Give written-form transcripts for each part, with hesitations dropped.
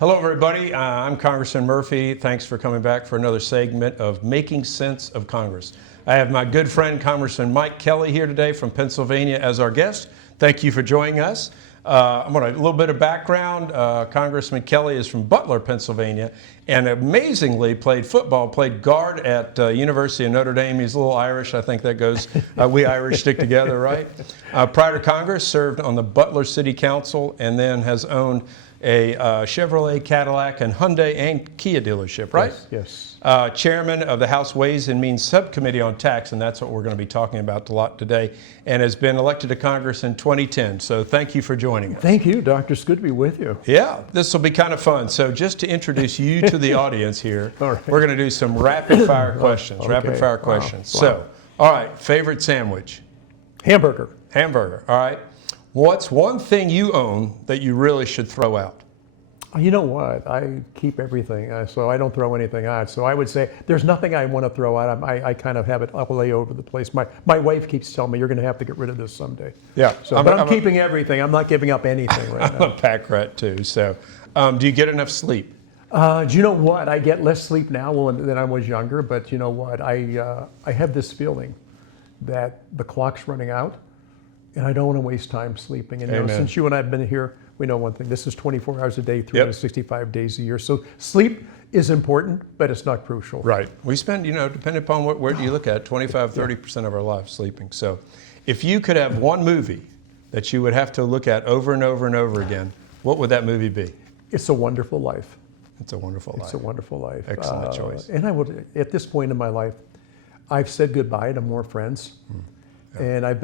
Hello, everybody. I'm Congressman Murphy. Thanks for coming back for another segment of Making Sense of Congress. I have my good friend, Congressman Mike Kelly, here today from Pennsylvania as our guest. Thank you for joining us. I'm going to a little bit of background. Congressman Kelly is from Butler, Pennsylvania, and amazingly played football, played guard at University of Notre Dame. He's a little Irish. I think that goes, we Irish stick together, right? Prior to Congress, served on the Butler City Council and then has owned a Chevrolet, Cadillac, and Hyundai and Kia dealership, right? Yes. Chairman of the House Ways and Means Subcommittee on Tax, and that's what we're going to be talking about a lot today, and has been elected to Congress in 2010. So thank you for joining us. Thank you, Doctor. It's good to be with you. Yeah, this will be kind of fun. So just to introduce you to the audience here, All right. we're going to do some rapid fire questions. Okay. Rapid fire Wow. questions. Wow. So, all right, favorite sandwich? Hamburger. Hamburger. All right. What's one thing you own that you really should throw out? You know what? I keep everything, so I don't throw anything out. So I would say there's nothing I want to throw out. I kind of have it all over the place. My wife keeps telling me, you're going to have to get rid of this someday. Yeah. So, I'm keeping everything. I'm not giving up anything right I'm now. a pack rat too. So do you get enough sleep? Do you know what? I get less sleep now than I was younger, but you know what? I have this feeling that the clock's running out, and I don't want to waste time sleeping. And you know, since you and I have been here, we know one thing. This is 24 hours a day, 365 days a year. So sleep is important, but it's not crucial. Right. We spend, depending upon where do you look at, 25, 30% of our lives sleeping. So if you could have one movie that you would have to look at over and over and over again, what would that movie be? It's a Wonderful Life. It's a Wonderful Life. It's a Wonderful Life. Excellent choice. And I would, at this point in my life, I've said goodbye to more friends. And I've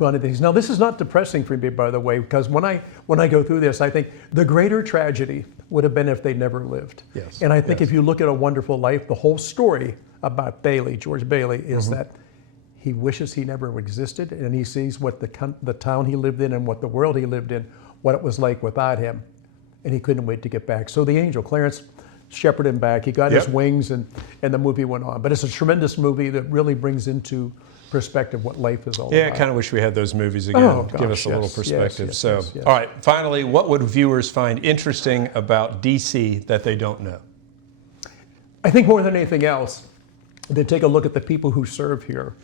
gone to things. Now, this is not depressing for me, by the way, because when I go through this, I think the greater tragedy would have been if they never lived. Yes. And I think if you look at A Wonderful Life, the whole story about George Bailey, is that he wishes he never existed, and he sees what the town he lived in and what the world he lived in, what it was like without him, and he couldn't wait to get back. So the angel, Clarence, shepherded him back. He got his wings, and the movie went on. But it's a tremendous movie that really brings into perspective what life is all about. Yeah, I kind of wish we had those movies again. Oh, gosh, give us a little perspective. Yes, yes. All right, finally, what would viewers find interesting about DC that they don't know? I think more than anything else, they take a look at the people who serve here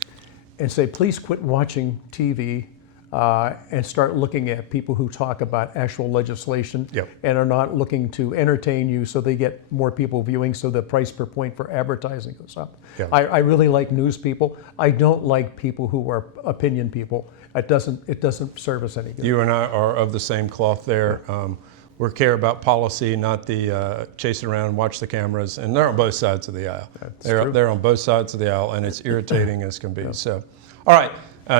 and say, please quit watching TV and start looking at people who talk about actual legislation and are not looking to entertain you so they get more people viewing, so the price per point for advertising goes up. I really like news people. I don't like people who are opinion people. It doesn't serve us any good. You and I are of the same cloth there. We care about policy, not the chase it around and watch the cameras. And they're on both sides of the aisle. They're on both sides of the aisle, and it's irritating as can be. So, all right.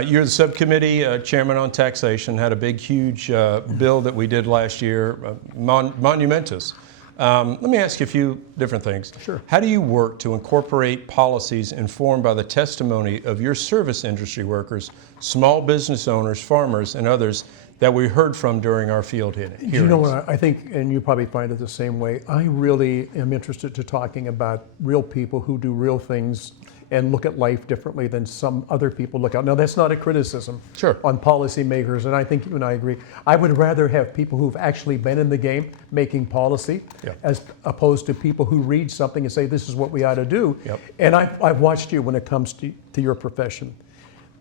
You're the subcommittee chairman on taxation, had a big, huge bill that we did last year, monumentous. Let me ask you a few different things. Sure. How do you work to incorporate policies informed by the testimony of your service industry workers, small business owners, farmers, and others that we heard from during our field hearings? You know what, I think, and you probably find it the same way, I really am interested to talking about real people who do real things and look at life differently than some other people look at. Now, that's not a criticism on policymakers, and I think you and I agree. I would rather have people who've actually been in the game making policy as opposed to people who read something and say, this is what we ought to do. And I've watched you when it comes to your profession.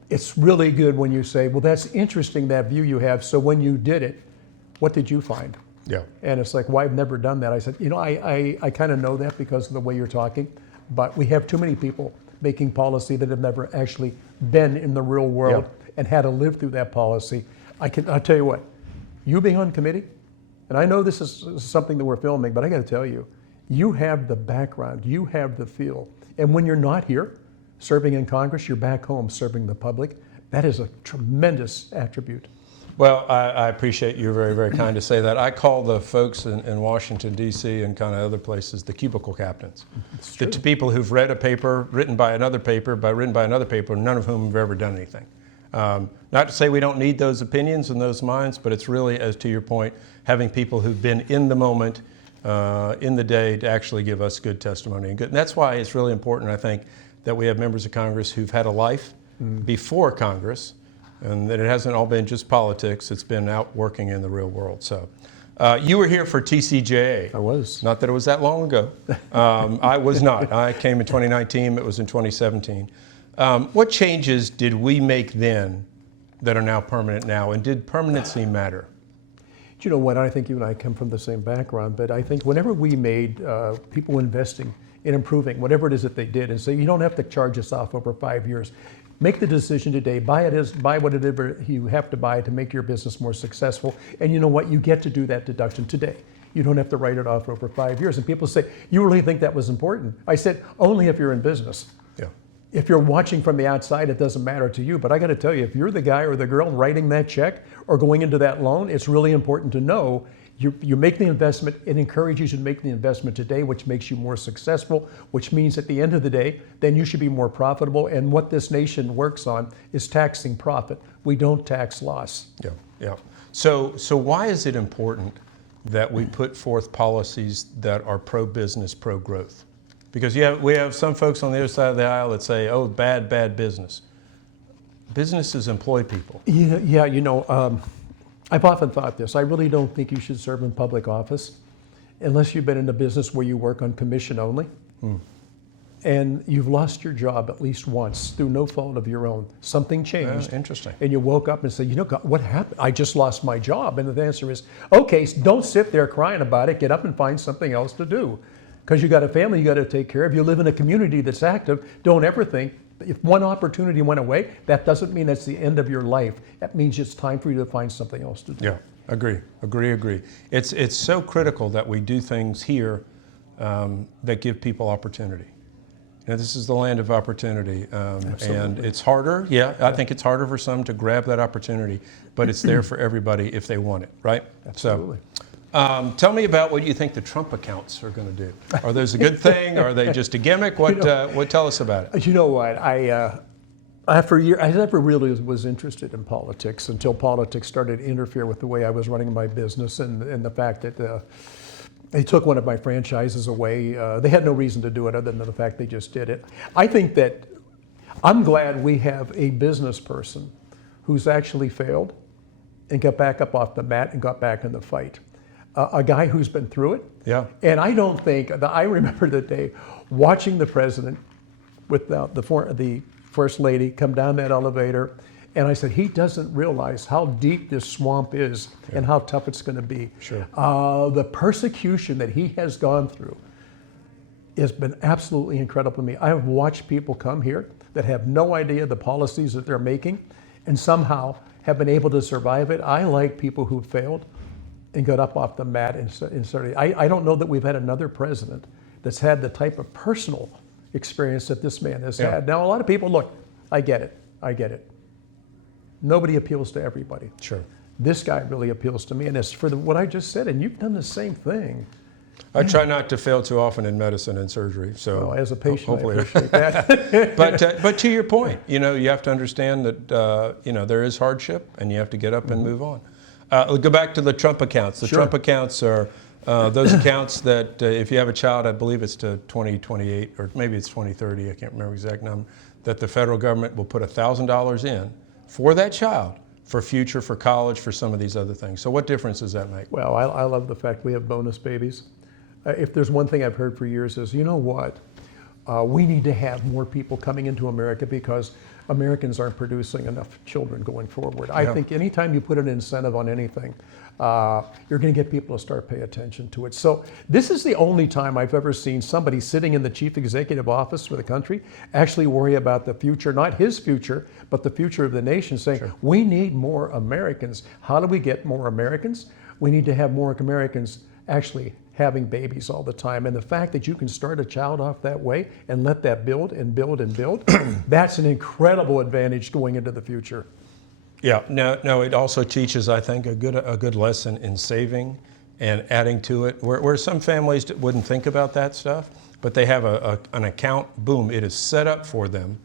It's really good when you say, well, that's interesting, that view you have. So when you did it, what did you find? And it's like, well, I've never done that. I said, I kind of know that because of the way you're talking, but we have too many people making policy that have never actually been in the real world and had to live through that policy. I'll tell you what, you being on committee, and I know this is something that we're filming, but I got to tell you, you have the background, you have the feel. And when you're not here serving in Congress, you're back home serving the public. That is a tremendous attribute. Well, I appreciate you're very, very kind to say that. I call the folks in Washington, D.C. and kind of other places the cubicle captains. The people who've read a paper written by another paper, none of whom have ever done anything. Not to say we don't need those opinions and those minds, but it's really, as to your point, having people who've been in the moment, in the day, to actually give us good testimony. And that's why it's really important, I think, that we have members of Congress who've had a life before Congress, and that it hasn't all been just politics, it's been out working in the real world. So You were here for TCJA. I was. Not that it was that long ago. I was not. I came in 2019. It was in 2017. What changes did we make then that are now permanent now? And did permanency matter? Do you know what? I think you and I come from the same background, but I think whenever we made people investing in improving whatever it is that they did, and say you don't have to charge us off over 5 years. Make the decision today. Buy whatever you have to buy to make your business more successful. And you know what? You get to do that deduction today. You don't have to write it off over 5 years. And people say, "You really think that was important?" I said, "Only if you're in business." Yeah. If you're watching from the outside, it doesn't matter to you. But I got to tell you, if you're the guy or the girl writing that check or going into that loan, it's really important to know you make the investment. It encourages you to make the investment today, which makes you more successful, which means at the end of the day, then you should be more profitable. And what this nation works on is taxing profit. We don't tax loss. Yeah, yeah. So why is it important that we put forth policies that are pro-business, pro-growth? Because we have some folks on the other side of the aisle that say, "Oh, bad business." Businesses employ people. Yeah. I've often thought this. I really don't think you should serve in public office unless you've been in a business where you work on commission only. And you've lost your job at least once through no fault of your own. Something changed. Interesting. And you woke up and said, God, what happened? I just lost my job. And the answer is, okay, don't sit there crying about it. Get up and find something else to do. Because you got a family you got to take care of. You live in a community that's active. Don't ever think, if one opportunity went away, that doesn't mean that's the end of your life. That means it's time for you to find something else to do. Yeah, agree. It's so critical that we do things here that give people opportunity. This is the land of opportunity, and it's harder. Yeah, I think it's harder for some to grab that opportunity, but it's there for everybody if they want it, right? Absolutely. Tell me about what you think the Trump accounts are going to do. Are those a good thing? Are they just a gimmick? What tell us about it? You know what? For years, I never really was interested in politics until politics started to interfere with the way I was running my business, and the fact that they took one of my franchises away. They had no reason to do it other than the fact they just did it. I think that I'm glad we have a business person who's actually failed and got back up off the mat and got back in the fight. A guy who's been through it. Yeah. And I don't think, I remember the day watching the president with the first lady come down that elevator, and I said, he doesn't realize how deep this swamp is and how tough it's going to be. Sure. The persecution that he has gone through has been absolutely incredible to me. I have watched people come here that have no idea the policies that they're making and somehow have been able to survive it. I like people who failed and got up off the mat and started. I don't know that we've had another president that's had the type of personal experience that this man has had. Now, a lot of people, look, I get it. Nobody appeals to everybody. Sure. This guy really appeals to me, and it's for what I just said, and you've done the same thing. I try not to fail too often in medicine and surgery. So as a patient, hopefully. I appreciate that. But to your point, you have to understand that there is hardship, and you have to get up and move on. We'll go back to the Trump accounts. The Trump accounts are those accounts that if you have a child, I believe it's to 2028 or maybe it's 2030, I can't remember the exact number, that the federal government will put $1,000 in for that child for future, for college, for some of these other things. So what difference does that make? Well, I love the fact we have bonus babies. If there's one thing I've heard for years is, you know what? We need to have more people coming into America because Americans aren't producing enough children going forward. I think anytime you put an incentive on anything, you're going to get people to start paying attention to it. So this is the only time I've ever seen somebody sitting in the chief executive office for the country actually worry about the future, not his future, but the future of the nation, saying, we need more Americans. How do we get more Americans? We need to have more Americans actually having babies all the time. And the fact that you can start a child off that way and let that build and build and build, that's an incredible advantage going into the future. Yeah, no, it also teaches, I think, a good lesson in saving and adding to it, where some families wouldn't think about that stuff, but they have an account, boom, it is set up for them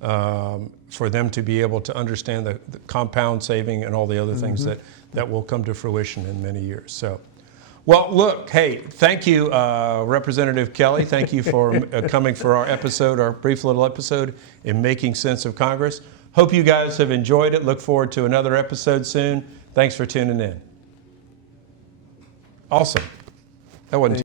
to be able to understand the compound saving and all the other things that will come to fruition in many years. So. Well, look, hey, thank you, Representative Kelly. Thank you for coming for our brief little episode in Making Sense of Congress. Hope you guys have enjoyed it. Look forward to another episode soon. Thanks for tuning in. Awesome. That wasn't